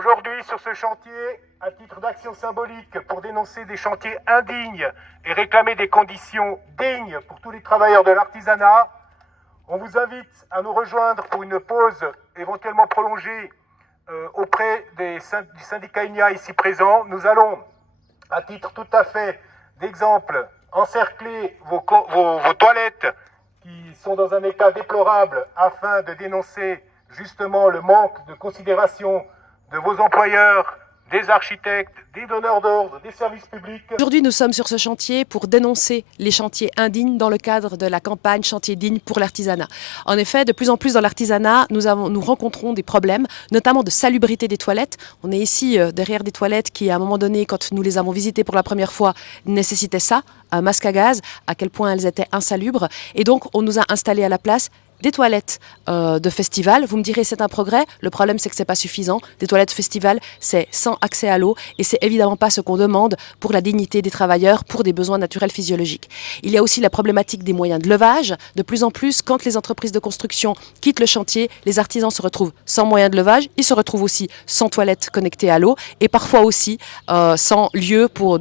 Aujourd'hui, sur ce chantier, à titre d'action symbolique pour dénoncer des chantiers indignes et réclamer des conditions dignes pour tous les travailleurs de l'artisanat, on vous invite à nous rejoindre pour une pause éventuellement prolongée auprès du syndicat INIA ici présent. Nous allons, à titre tout à fait d'exemple, encercler vos toilettes qui sont dans un état déplorable afin de dénoncer justement le manque de considération de vos employeurs, des architectes, des donneurs d'ordre, des services publics. Aujourd'hui, nous sommes sur ce chantier pour dénoncer les chantiers indignes dans le cadre de la campagne Chantier digne pour l'artisanat. En effet, de plus en plus dans l'artisanat, nous rencontrons des problèmes, notamment de salubrité des toilettes. On est ici derrière des toilettes qui, à un moment donné, quand nous les avons visitées pour la première fois, nécessitaient ça, un masque à gaz, à quel point elles étaient insalubres. Et donc, on nous a installé à la place des toilettes de festival. Vous me direz, c'est un progrès. Le problème, c'est que c'est pas suffisant. Des toilettes festival, c'est sans accès à l'eau et c'est évidemment pas ce qu'on demande pour la dignité des travailleurs, pour des besoins naturels physiologiques. Il y a aussi la problématique des moyens de levage. De plus en plus, quand les entreprises de construction quittent le chantier, les artisans se retrouvent sans moyens de levage. Ils se retrouvent aussi sans toilettes connectées à l'eau et parfois aussi sans lieu pour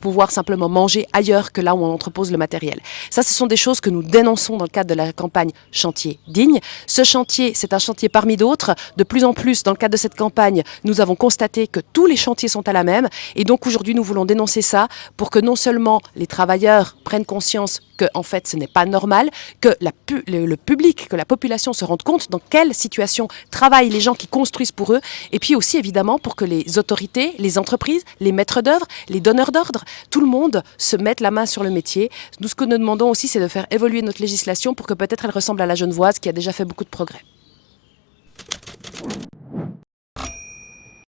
pouvoir simplement manger ailleurs que là où on entrepose le matériel. Ça, ce sont des choses que nous dénonçons dans le cadre de la campagne Chantier digne. Ce chantier, c'est un chantier parmi d'autres. De plus en plus, dans le cadre de cette campagne, nous avons constaté que tous les chantiers sont à la même. Et donc aujourd'hui, nous voulons dénoncer ça pour que non seulement les travailleurs prennent conscience que en fait, ce n'est pas normal, que le public, que la population se rende compte dans quelle situation travaillent les gens qui construisent pour eux. Et puis aussi, évidemment, pour que les autorités, les entreprises, les maîtres d'œuvre, les donneurs d'ordre, tout le monde se mette la main sur le métier. Nous, ce que nous demandons aussi, c'est de faire évoluer notre législation pour que peut-être elle ressemble à la genevoise qui a déjà fait beaucoup de progrès.